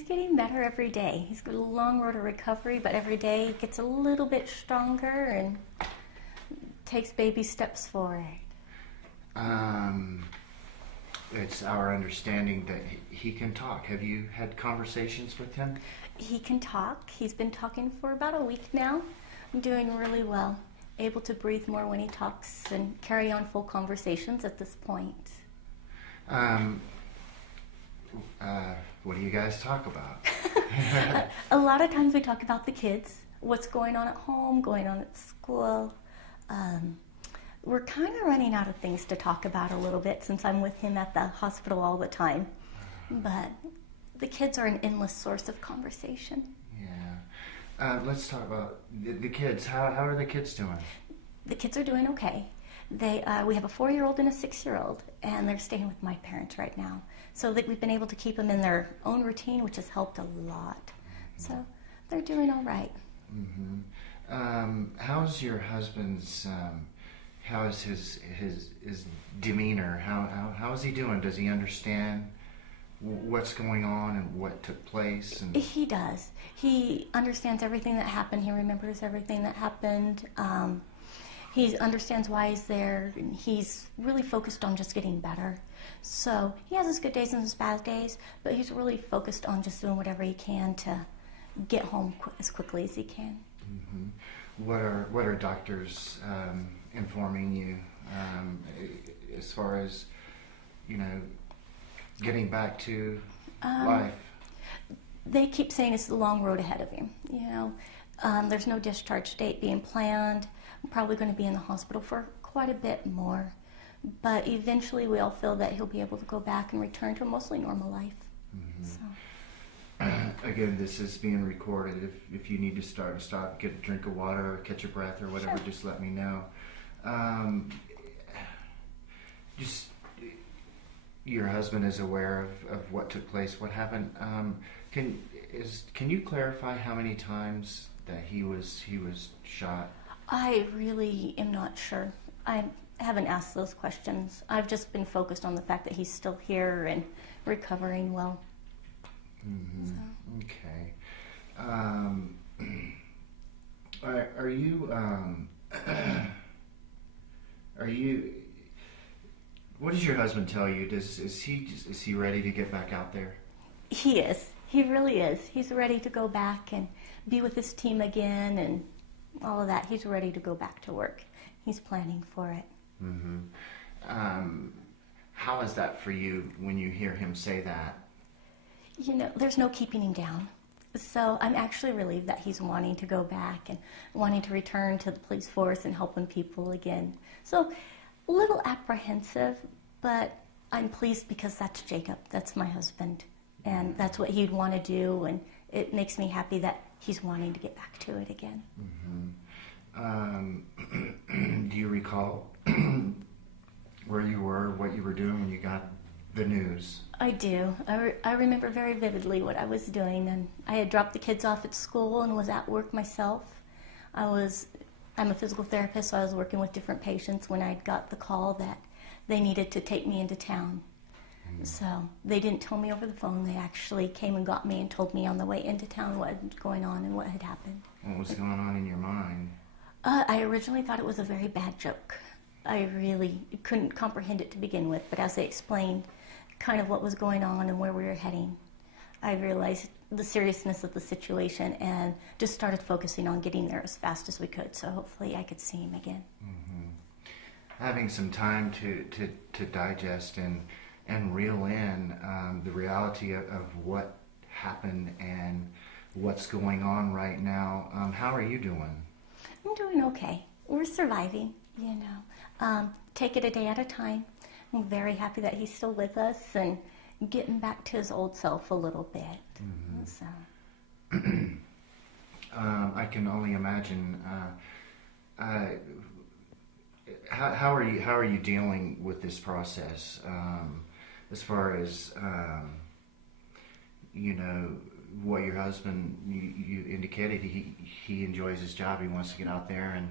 He's getting better every day. He's got a long road to recovery, but every day he gets a little bit stronger and takes baby steps forward. It's our understanding that he can talk. Have you had conversations with him? He can talk. He's been talking for about a week now. I'm doing really well. Able to breathe more when he talks and carry on full conversations at this point. What do you guys talk about? A lot of times we talk about the kids, what's going on at home, going on at school. We're kind of running out of things to talk about a little bit since I'm with him at the hospital all the time. But the kids are an endless source of conversation. Yeah. Let's talk about the kids. How are the kids doing? The kids are doing okay. We have a 4-year-old and a 6-year-old, and they're staying with my parents right now. So that we've been able to keep them in their own routine, which has helped a lot. So they're doing all right. Mm-hmm. How's your husband's? How is his demeanor? How is he doing? Does he understand what's going on and what took place? And he does. He understands everything that happened. He remembers everything that happened. He understands why he's there. And he's really focused on just getting better. So he has his good days and his bad days, but he's really focused on just doing whatever he can to get home as quickly as he can. Mm-hmm. What are doctors informing you as far as, getting back to life? They keep saying it's the long road ahead of him. There's no discharge date being planned. I'm probably going to be in the hospital for quite a bit more. But eventually we all feel that he'll be able to go back and return to a mostly normal life. Mm-hmm. So. Again, this is being recorded. If you need to stop, get a drink of water or catch your breath or whatever, Sure. Just let me know. Just your husband is aware of what took place, what happened. Can you clarify how many times that he was shot? I really am not sure. I haven't asked those questions. I've just been focused on the fact that he's still here and recovering well. Mm-hmm. So. Okay. Are you? What does your husband tell you? Is he ready to get back out there? He is. He really is. He's ready to go back and be with his team again and all of that. He's ready to go back to work. He's planning for it. Mm-hmm. How is that for you when you hear him say that? There's no keeping him down. So I'm actually relieved that he's wanting to go back and wanting to return to the police force and helping people again. So a little apprehensive, but I'm pleased because that's Jacob. That's my husband. And that's what he'd want to do. And it makes me happy that he's wanting to get back to it again. Mm-hmm. Do you recall where you were, what you were doing when you got the news? I do. I remember very vividly what I was doing, and I had dropped the kids off at school and was at work myself. I'm a physical therapist, so I was working with different patients when I got the call that they needed to take me into town. Mm-hmm. So they didn't tell me over the phone. They actually came and got me and told me on the way into town what was going on and what had happened. What was going on in your mind? I originally thought it was a very bad joke. I really couldn't comprehend it to begin with, but as they explained kind of what was going on and where we were heading, I realized the seriousness of the situation and just started focusing on getting there as fast as we could, so hopefully I could see him again. Mm-hmm. Having some time to digest and reel in the reality of what happened and what's going on right now. How are you doing? I'm doing okay. We're surviving, Take it a day at a time. I'm very happy that he's still with us and getting back to his old self a little bit. Mm-hmm. So. I can only imagine. How are you dealing with this process? As far as what your husband you indicated, he enjoys his job. He wants to get out there and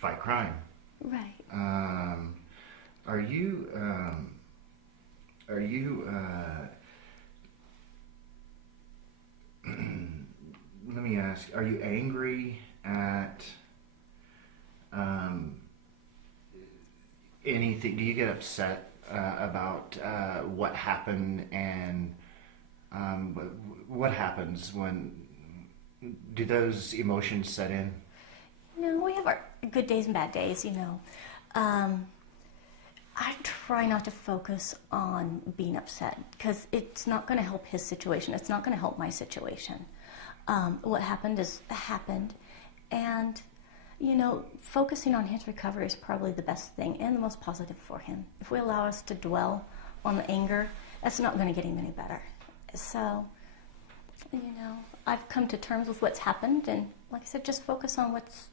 fight crime. Right. are you let me ask, are you angry at anything? Do you get upset about what happened, and what happens when, do those emotions set in? We have our good days and bad days, I try not to focus on being upset because it's not going to help his situation. It's not going to help my situation. What happened is happened, and focusing on his recovery is probably the best thing and the most positive for him. If we allow us to dwell on the anger, that's not going to get him any better. So, I've come to terms with what's happened, and like I said, just focus on what's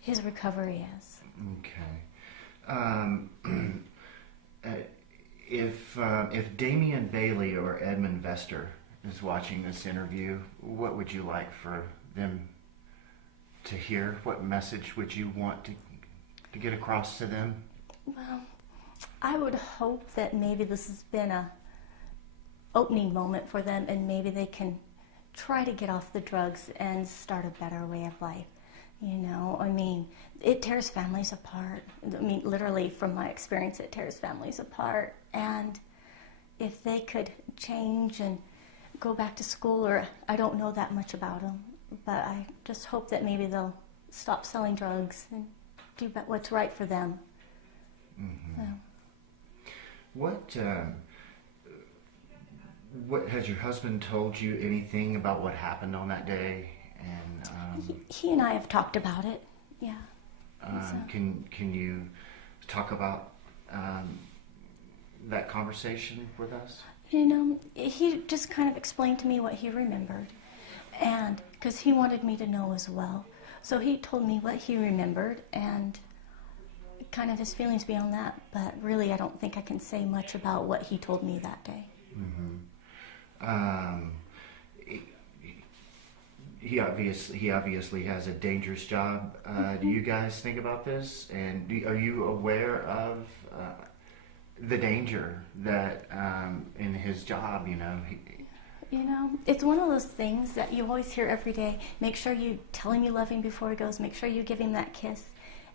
his recovery is. Okay. If Damian Bailey or Edmund Vester is watching this interview, what would you like for them to hear? What message would you want to get across to them? Well, I would hope that maybe this has been a opening moment for them, and maybe they can try to get off the drugs and start a better way of life. It tears families apart. Literally, from my experience, it tears families apart. And if they could change and go back to school, or I don't know that much about them, but I just hope that maybe they'll stop selling drugs and do what's right for them. Mm-hmm. What has your husband told you anything about what happened on that day? And he and I have talked about it. Yeah. Can you talk about that conversation with us? He just kind of explained to me what he remembered, and because he wanted me to know as well. So he told me what he remembered and kind of his feelings beyond that. But really, I don't think I can say much about what he told me that day. Mm-hmm. He obviously has a dangerous job. Do you guys think about this? And are you aware of the danger that in his job? It's one of those things that you always hear every day. Make sure you tell him you love him before he goes. Make sure you give him that kiss.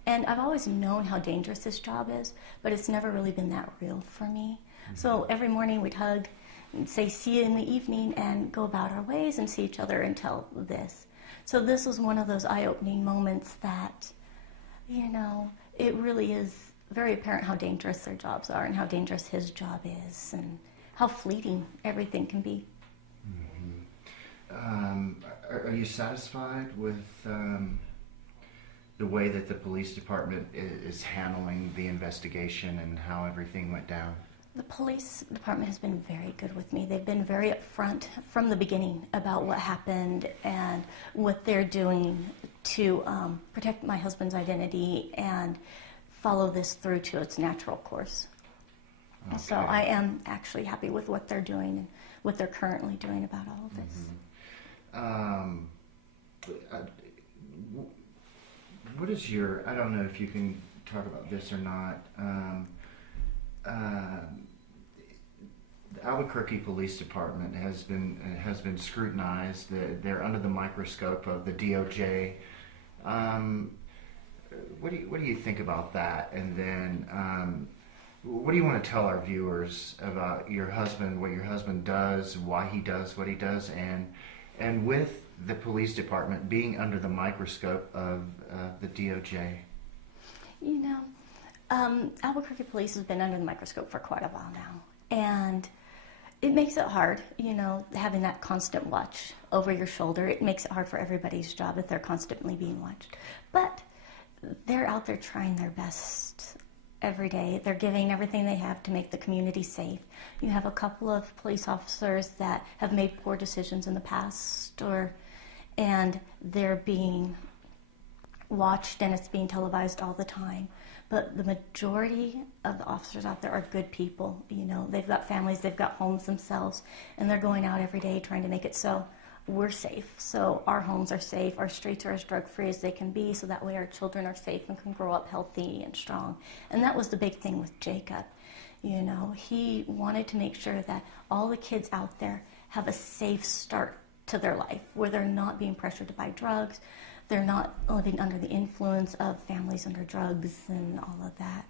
And I've always known how dangerous his job is, but it's never really been that real for me. Mm-hmm. So every morning we'd hug and say, see you in the evening, and go about our ways and see each other until this. So this was one of those eye-opening moments that, it really is very apparent how dangerous their jobs are and how dangerous his job is and how fleeting everything can be. Mm-hmm. Are you satisfied with the way that the police department is handling the investigation and how everything went down? The police department has been very good with me. They've been very upfront from the beginning about what happened and what they're doing to protect my husband's identity and follow this through to its natural course. Okay. So I am actually happy with what they're doing and what they're currently doing about all of this. Mm-hmm. What is your, I don't know if you can talk about this or not, the Albuquerque Police Department has been scrutinized. They're under the microscope of the DOJ. What do you think about that? And then what do you want to tell our viewers about your husband, what your husband does, why he does what he does, and with the police department being under the microscope of the DOJ? Albuquerque Police has been under the microscope for quite a while now, and it makes it hard, having that constant watch over your shoulder. It makes it hard for everybody's job if they're constantly being watched. But they're out there trying their best every day. They're giving everything they have to make the community safe. You have a couple of police officers that have made poor decisions in the past, and they're being watched and it's being televised all the time. But the majority of the officers out there are good people. They've got families, they've got homes themselves, and they're going out every day trying to make it so we're safe. So our homes are safe, our streets are as drug-free as they can be, so that way our children are safe and can grow up healthy and strong. And that was the big thing with Jacob. You know, he wanted to make sure that all the kids out there have a safe start to their life, where they're not being pressured to buy drugs, they're not living under the influence of families under drugs and all of that.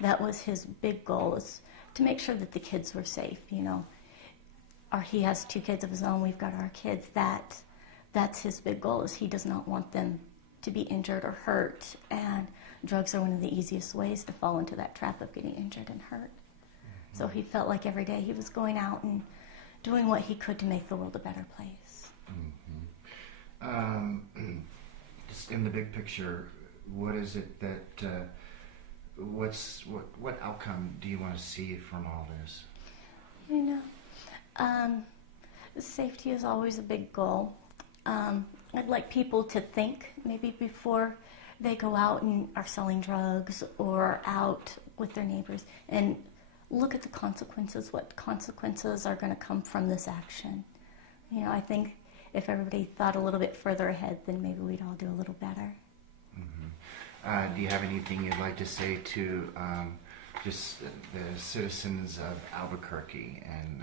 That was his big goal, is to make sure that the kids were safe, you know. He has 2 kids of his own, we've got our kids. That's his big goal, is he does not want them to be injured or hurt, and drugs are one of the easiest ways to fall into that trap of getting injured and hurt. Mm-hmm. So he felt like every day he was going out and doing what he could to make the world a better place. Mm-hmm. Just in the big picture, what is it that, what outcome do you want to see from all this? You know, safety is always a big goal. I'd like people to think maybe before they go out and are selling drugs or out with their neighbors, and look at the consequences, what consequences are going to come from this action. You know, I think if everybody thought a little bit further ahead, then maybe we'd all do a little better. Mm-hmm. Do you have anything you'd like to say to just the citizens of Albuquerque? And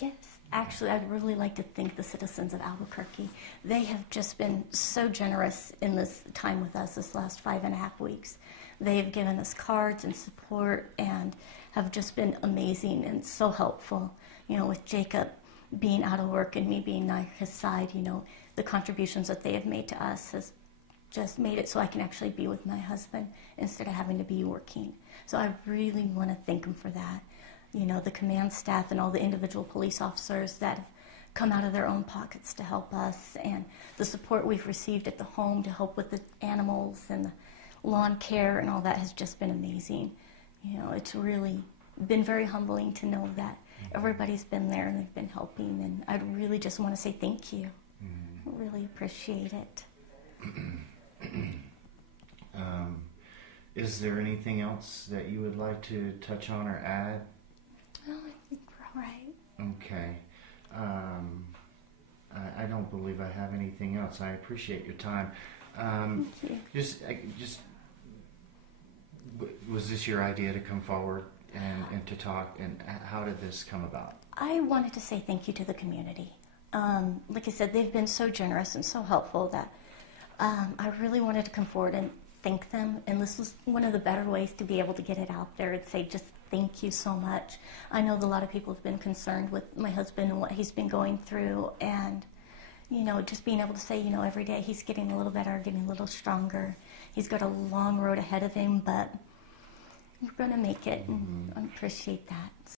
Yes, actually, I'd really like to thank the citizens of Albuquerque. They have just been so generous in this time with us this last 5.5 weeks. They have given us cards and support and have just been amazing and so helpful. You know, with Jacob being out of work and me being on his side, you know, the contributions that they have made to us has just made it so I can actually be with my husband instead of having to be working. So I really want to thank them for that. You know, the command staff and all the individual police officers that have come out of their own pockets to help us, and the support we've received at the home to help with the animals and the lawn care and all that has just been amazing. You know, it's really been very humbling to know that everybody's been there and they've been helping, and I really just want to say thank you. I really appreciate it. Is there anything else that you would like to touch on or add? Oh, I think we're all right. Okay. I don't believe I have anything else. I appreciate your time. Thank you. Was this your idea to come forward and to talk? And how did this come about? I wanted to say thank you to the community. Like I said, they've been so generous and so helpful that I really wanted to come forward and thank them. And this was one of the better ways to be able to get it out there and say just thank you so much. I know that a lot of people have been concerned with my husband and what he's been going through, and you know, just being able to say, you know, every day he's getting a little better, getting a little stronger. He's got a long road ahead of him, but we're going to make it, and I appreciate that.